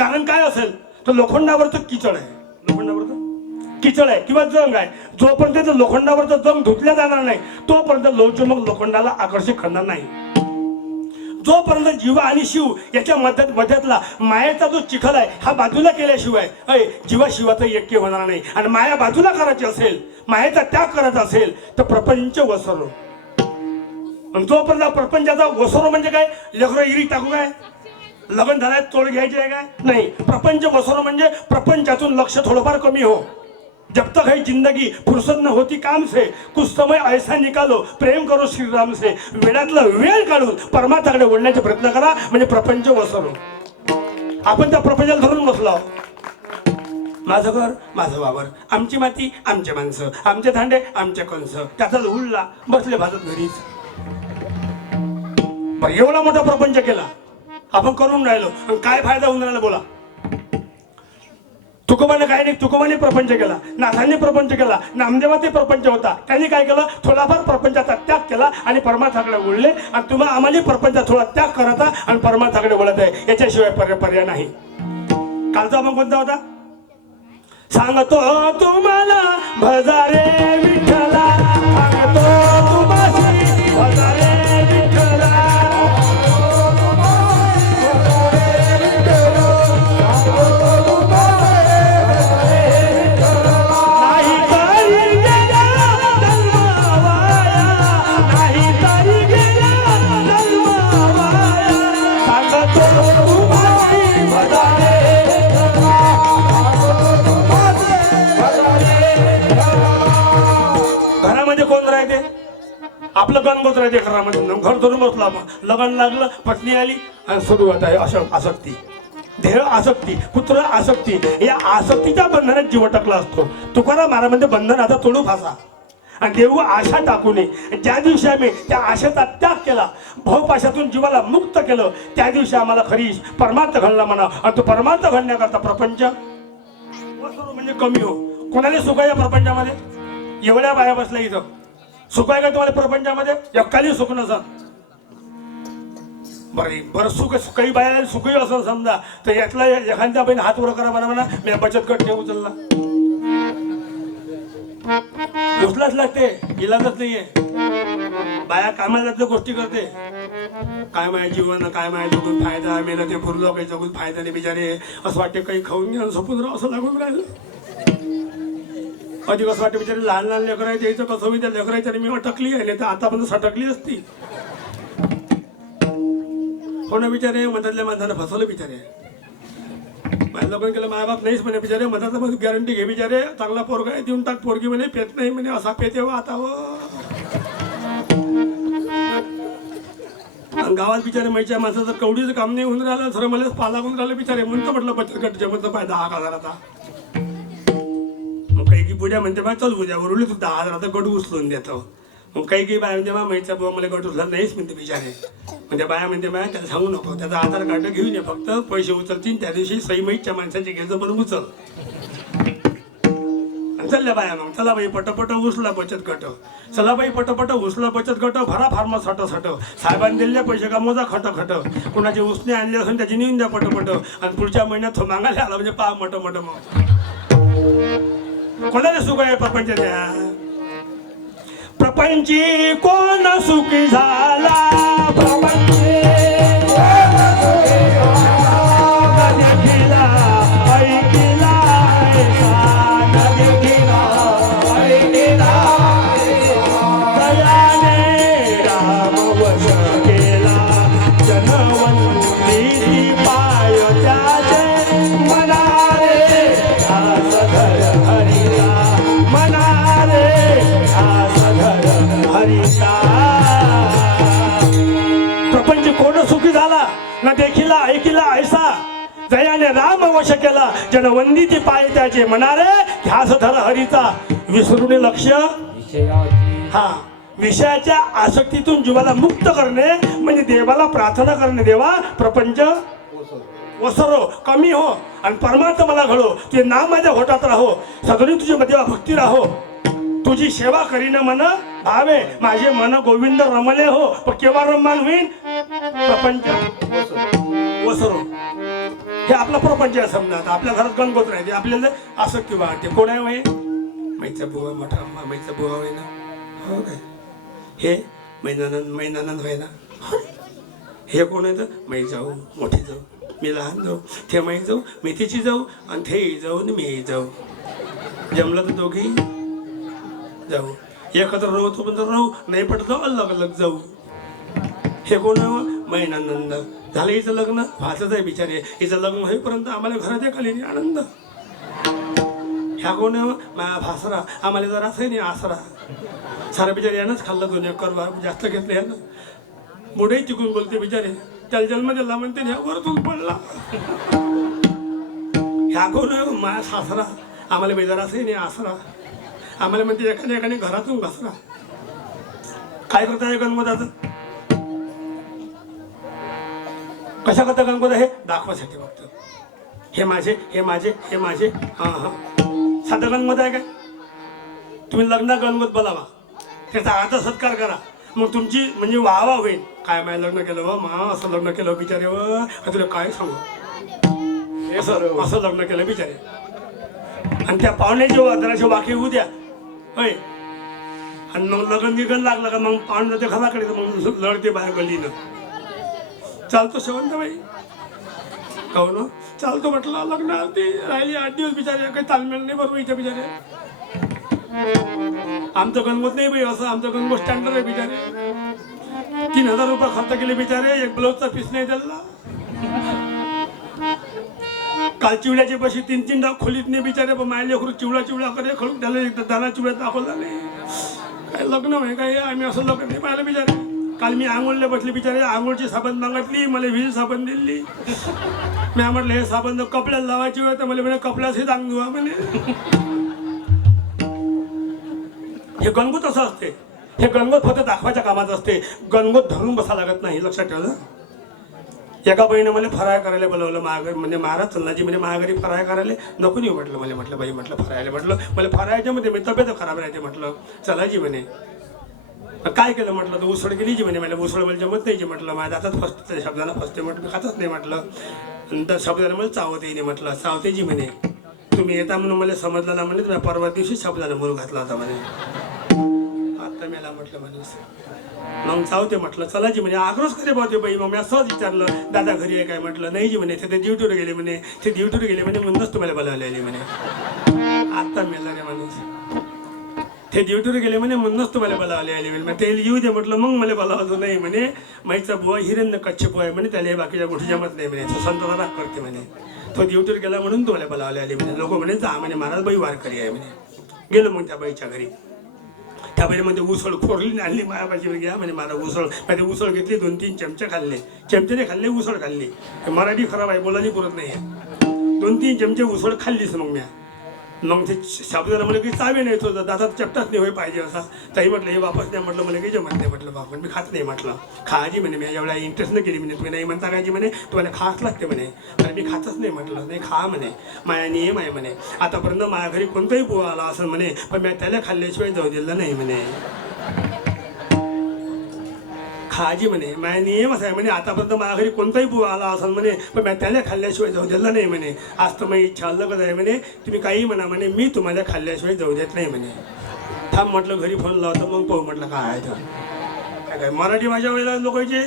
कारण काय असेल? तर लोखंडावरचं किचड आहे. लोखंडावरचं? किचड आहे किंवा जंग आहे. जोपर्यंत ते लोखंडावरचं जंग धुतल्या जाणार नाही तोपर्यंत लोहचुंबक लोखंडाला आकर्षित करणार नाही. जोपर्यंत जीव आणि शिव याच्या मध्यात मध्यातला मायेचा जो चिखल आहे हा बाजूला केल्याशिवाय अय जीवा शिवाचं ऐक्य होणार नाही. आणि माया बाजूला करायची असेल मायेचा त्याग करायचा असेल तर प्रपंच वसरो जोपर्यंत प्रपंचाचा वसरो म्हणजे काय? लेकरं इरी टाकू काय? लग्न झाल्यात तोड घ्यायची आहे काय? नाही. प्रपंच वसरो म्हणजे प्रपंचातून लक्ष थोडंफार कमी हो. जब तक है जिंदगी? फुर्सत न होती काम से कुछ समय ऐसा निकालो. प्रेम करो श्रीराम से वेळातला वेळ काढून परमार्थाकडे ओढण्याचा प्रयत्न करा म्हणजे प्रपंच वसरो आपण त्या प्रपंचाला धरून बसलो माझं घर माझं वावर. आमची माती आमचे माणसं. आमचे थांडे आमचे कंस. त्याचाच उडला बसले भाजत घरीच. बरं एवढा मोठा प्रपंच केला. आपण करून राहिलो. आणि काय फायदा होऊन राहिला बोला. तुकोबाने काय नाही तुकोबाने प्रपंच केला. नाथांनी प्रपंच केला. नामदेवाचे प्रपंच होता. त्यांनी काय केलं? थोडाफार प्रपंचाचा त्याग केला आणि परमार्थाकडे उडले आणि तुम्हाला आम्हाला प्रपंचात थोडा त्याग करायचा आणि परमार्थाकडे वळत आहे. याच्याशिवाय पर्याय पर्याय नाही. कालचा मग कोणता होता? सांगतो तुम्हाला भजारे आपलं गणगोत राहते घरामध्ये. घर धरून बसला मग लग्न लागलं पत्नी आली आणि सुरुवात आहे अश आसक्ती. ध्येय आसक्ती पुत्र आसक्ती. या आसक्तीच्या बंधनात जीव टाकला असतो. तुकाराम महाराजांमध्ये बंधन आता तोडू फासा. आणि देऊ आशा टाकू नये ज्या दिवशी आम्ही त्या आशेचा त्याग केला भवपाशातून जीवाला मुक्त केलं त्या दिवशी आम्हाला खरी परमार्थ घडला म्हणा. आणि तो परमार्थ घडण्याकरता प्रपंच म्हणजे कमी हो. कोणाला सुख या प्रपंचामध्ये? एवढ्या बाया बसल्या इथं. सुख आहे का तुम्हाला प्रपंचामध्ये? एकाली सुख नसत बरे बरं सुख काही बाया सुखही असं समजा. तर यातला एखाद्या बहीण हात वर करा मला म्हणा मी बचत गट नाही उचलला उचलाच लागते इलाजच नाहीये. बाया कामाला जाते गोष्टी करते. काय माया जीवन काय माया जगून फायदा मेहनत ते फुरलो काही जगून फायदा नाही बिचारे. असं वाटते काही खाऊन घेऊन झोपून राहा असं लागून राहिलं. कधी कसं वाटतं बिचारे लहान लहान लेकर आहे त्याचं कसं होईल त्या लेकरायचं मी अटकली आहे नाही तर आतापर्यंत सटकली असती. हो ना बिचारे? मधातल्या माणसानं फसवलं बिचारे. माझ्या लोकांनी केलं मायबाप नाहीच म्हणे बिचारे मधात मग गॅरंटी घे बिचारे. चांगला पोरगा आहे देऊन टाक पोरगी म्हणे पेत नाही म्हणे असा पेते व आता व. गावात बिचारे माहिती माणसाचं कवडीचं काम नाही होऊन राहिलं सर मला पाला होऊन राहिलं बिचारे. म्हणून तर म्हटलं बचत गट जमत पाहिजे दहा हजाराचा काही की पुढ्या म्हणते बा चल उद्या उरली तू दहा हजाराचा गट उचलून देतो मग काही काही बाया म्हणते बा माहिती बुवा मला गट उचला नाहीच म्हणते बिचारे. म्हणजे बाया म्हणते बाया त्याला सांगू नको त्याचा आधार कार्ड घेऊन ये फक्त पैसे उचलतील त्या दिवशी सई माहीतच्या माणसाची घ्यायचं बरं उचल. आणि चालल्या बाया मग चला बाई पटपट उचला बचत गट. चला बाई पटपट उचला बचत गट भरा फार्मा सट सट साहेबांनी दिलेल्या पैसे का मोजा खट खट कुणाचे उसने आणले असून त्याची नेऊन द्या पटपट. आणि पुढच्या महिन्यात तो मागायला आला म्हणजे पहा मोठं मोठं मग. कोणाला सुख आहे प्रपंच द्या? प्रपंची कोण सुखी झाला? प्रपंची ना देखिला ऐकिला ऐसा. जयाने राम वश केला. जन वंदिती पाय त्याचे म्हणारे ध्यास धर हरीचा. विसरून लक्ष. हा. विषयाच्या आसक्तीतून जीवाला मुक्त करणे म्हणजे देवाला प्रार्थना करणे देवा प्रपंच. वसरो कमी हो. आणि परमार्थ मला घडो. तुझे नाम माझ्या होटात राहो. सगळी तुझी देवा भक्ती राहो. तुझी सेवा करीन मन भावे माझे मन गोविंद रमले हो. पण केव्हा रममान होईल प्रपंच. वसरो. हे आपला प्रपंच आहे समजा आता आपल्या घरात गणगोत राहते आपल्याला असं किंवा वाटते. कोण आहे वय मैचा बुवा मोठा मैचा बुवा होय ना हो काय? हे मैनानंद मैनानंद होय ना? हो हे कोण आहे तर? मै जाऊ मोठी जाऊ. मी लहान जाऊ. ते मै जाऊ मी तिची जाऊ. आणि ते जाऊ आणि मी जाऊ. जमलं तर दोघी जाऊ. एकत्र राहतो पण तर राहू. नाही पडतो अलग अलग जाऊ. हे कोण हो? मैनानंद झालं हिचं लग्न? व्हायचंच आहे बिचारे. हिचं लग्न होईपर्यंत आम्हाला घरात एक आली नाही आनंद. ह्या कोण हो? माया भासरा. आम्हाला जरा असं नाही आसरा. सारा बिचारे यानंच खाल्लं दोन एकर बार जास्त घेतलं यानं. मोठेही चिकून बोलते बिचारे. त्याला जन्म दिला म्हणते ह्या वरतून पडला. ह्या कोण हो? माया सासरा. आम्हाला बेजार असं नाही आसरा. आम्हाला म्हणते एखाद्या एकाने घरातून घसरा काय करताय गणपताचं कशा करता गणपत हे दाखवासाठी फक्त हे माझे हे माझे हे माझे. हां हां. साधं गणपत आहे काय तुम्ही लग्न गणपत बोलावा. त्याचा आता सत्कार करा. मग तुमची म्हणजे वाहवा होईल. काय माय लग्न केलं व मा असं लग्न केलं बिचारे व आता तुला काय सांगू? असं असं लग्न केलं बिचारे. आणि त्या पाहुण्याची जराशी वाकी होऊ द्या. होय आणि मग लग्न निघण लागलं का मग पाहुणं ते घराकडे तर मग लढते बाहेर गल्लीनं. चालतो शेवंतबाई ना हो? चालतो म्हटलं लग्न ती राहिली आठ दिवस बिचारे काही तालमेल नाही बरोबर इथे बिचारे. आमचं गणमत नाही बाई असं आमचं गणमत स्टँडर्ड आहे बिचारे. तीन हजार रुपये खर्च केले बिचारे एक ब्लाऊजचा पीस नाही दिला काल चिवड्याचे पैसे तीन तीन डाव खोलीत नाही बिचारे पण लेकरू चिवडा चिवडा करे खळून त्याला एकदा दाना चिवड्यात दाखवला नाही काय लग्न आहे काय आम्ही असं लग्न नाही पाहिलं बिचारे. काल मी आंघोळले बसले बिचारे आंघोळची साबण मागितली मला वीज साबण दिली. मी म्हटलं हे साबण कपड्यात कपड्याला लावायची वेळ तर मला म्हणे कपड्याच हे दांग धुवा म्हणे. हे गणगोत असं असते. हे गणगोत फक्त दाखवायच्या कामाचं असते. गणगोत धरून बसा लागत नाही लक्षात ठेवलं एका बहिणीने मला फराय करायला बोलवलं महागरी म्हणजे महाराज संधाजी म्हणजे महागरी फराय करायला. नको नाही म्हटलं मला म्हटलं बाई म्हटलं फरायला म्हटलं. मला फरायच्या मध्ये म्हणजे मी तब्येत खराब राहते म्हटलं. चला जी म्हणे. काय केलं म्हटलं? तर उसळ गेली जी म्हणे? मला उसळ मला जमत नाही जी म्हटलं. माझ्या आताच फसते शब्दाला फसते म्हटलं मी खातच नाही म्हटलं. नंतर शब्दाला मला चावत येईने म्हटलं. चावते जी म्हणे. तुम्ही येता म्हणून मला समजलं ना म्हणे तुम्ही परवा दिवशी शब्दाला मूळ घातला होता म्हणे. आता मेला म्हटलं म्हणे मग चावते म्हटलं चला जी म्हणे आक्रोश करे पावते बाई मग मी सहज विचारलं दादा घरी आहे काय म्हटलं नाही जी म्हणे ते ड्युटीवर गेले म्हणे ते ड्युटीवर गेले म्हणे म्हणूनच तुम्हाला बोलावले आले म्हणे. आता मेला रे माणूस. ते ड्युटीवर गेले म्हणे म्हणूनच तुम्हाला बोलावले आले म्हणे. ते येऊ दे म्हटलं मग मला बोलावलं नाही म्हणे. माईचा बुवा हिरण्य कच्छप आहे म्हणे त्याला हे बाकीच्या गोष्टी जमत नाही म्हणे तो संताचा राग करते म्हणे. तो ड्युटीवर गेला म्हणून तुम्हाला बोलावले आले म्हणे. लोक म्हणे जा म्हणे महाराज बाई वारकरी आहे म्हणे. गेलो मग त्या बाईच्या घरी. त्या मध्ये उसळ खोरली आणली मायापाशी घ्या म्हणे मला उसळ. मध्ये उसळ घेतली दोन तीन चमचे खाल्ले. चमचेने खाल्ले उसळ खाल्ली. मराठी खराब आहे बोलायला पुरत नाही दोन तीन चमचे उसळ खाल्लीच मग म्या. मग ते शाबूदाना म्हणे की चावे नाही तो दातात चपटाच नाही होय पाहिजे असा. ताई म्हटलं हे वापस नाही म्हटलं मला की जमत नाही म्हटलं बाप मी खात नाही म्हटलं. खाजी म्हणे मी एवढा इंटरेस्ट नाही केली म्हणे तुम्ही नाही म्हणता काय जी म्हणे तुम्हाला खास लागते म्हणे. तर मी खातच नाही म्हटलं. नाही खा म्हणे. माया नियम आहे म्हणे आतापर्यंत माझ्या घरी कोणताही पोहा आला असं म्हणे पण मी त्याला खाल्ल्याशिवाय जाऊ दिलं नाही म्हणे. खाजी म्हणे माय नियमच आहे म्हणे आतापर्यंत माझ्या घरी कोणताही पोहा आला असेल म्हणे पण मी त्याला खाल्ल्याशिवाय जाऊ दिला नाही म्हणे. आज तर माझी इच्छा अलगच आहे म्हणे तुम्ही काही म्हणा म्हणे मी तुम्हाला खाल्ल्याशिवाय जाऊ देत नाही म्हणे. थांब म्हटलं घरी फोन लावतो मग पाहू म्हटलं काय आहे तर. काय काय मराठी भाषा वेळेला लोकांचे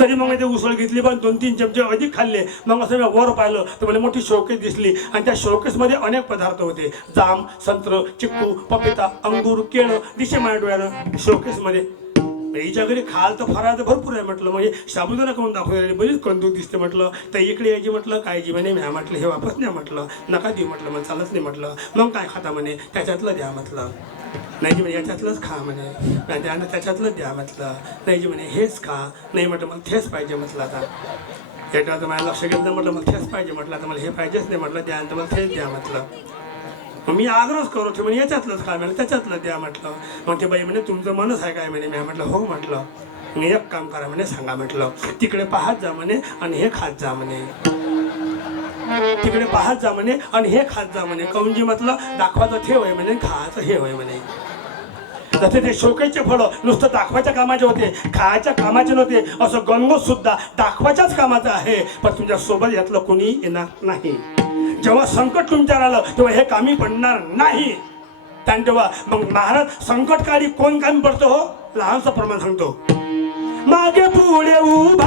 तरी मग ते उसळ घेतली पण दोन तीन चमचे अधिक खाल्ले. मग असं मी वर पाहिलं तर मला मोठी शोकेस दिसली. आणि त्या शोकेसमध्ये अनेक पदार्थ होते. जाम संत्र चिक्कू पपिता अंगूर केळं दिशे माझ्या डोळ्यानं. शोकेसमध्ये हिच्या घरी खाल तर फराळ तर भरपूर आहे म्हटलं. म्हणजे साबुदाना करून दाखवले बरीच कंदूक दिसते म्हटलं. तर इकडे यायची म्हटलं काय जी म्हणे म्या म्हटलं हे वापस नाही म्हटलं. नका देऊ म्हटलं मला चालत नाही म्हटलं. मग काय खाता म्हणे? त्याच्यातलं द्या म्हटलं. नाही जी म्हणे याच्यातलंच खा म्हणे. नाही त्यानं द्या म्हटलं. नाही जी म्हणे हेच खा. नाही म्हटलं मला तेच पाहिजे म्हटलं आता. याच्यावर तर माझ्या लक्ष गेलं तर म्हटलं मला तेच पाहिजे म्हटलं. आता मला हे पाहिजेच नाही म्हटलं. द्या तर मला तेच द्या म्हटलं. मग मी आग्रहच करू ते म्हणे याच्यातलंच काय? म्हणे त्याच्यातलं द्या म्हटलं. मग ते बाई म्हणे तुमचं मनच आहे काय? म्हणे मी म्हटलं हो म्हटलं. मी एक काम करा म्हणे सांगा म्हटलं. तिकडे पाहत जा म्हणे आणि हे खात जा म्हणे. तिकडे पाहत जा म्हणे आणि हे खात जा म्हणे. कौंजी म्हटलं दाखवायचं ठेव आहे म्हणे खायचं हे होय म्हणे. जसे ते शोकेचे फळं नुसतं दाखवायच्या कामाचे होते खायच्या कामाचे नव्हते. असं गणगोत सुद्धा दाखवायच्याच कामाचं आहे. पण तुमच्यासोबत यातलं कोणी येणार नाही. जेव्हा संकट तुमच्यावर आलं तेव्हा हे कामी पडणार नाही. आणि तेव्हा मग महाराज संकटकाळी कोण कामी पडतो हो? लहानसं प्रमाण सांगतो. मागे पुढे उभा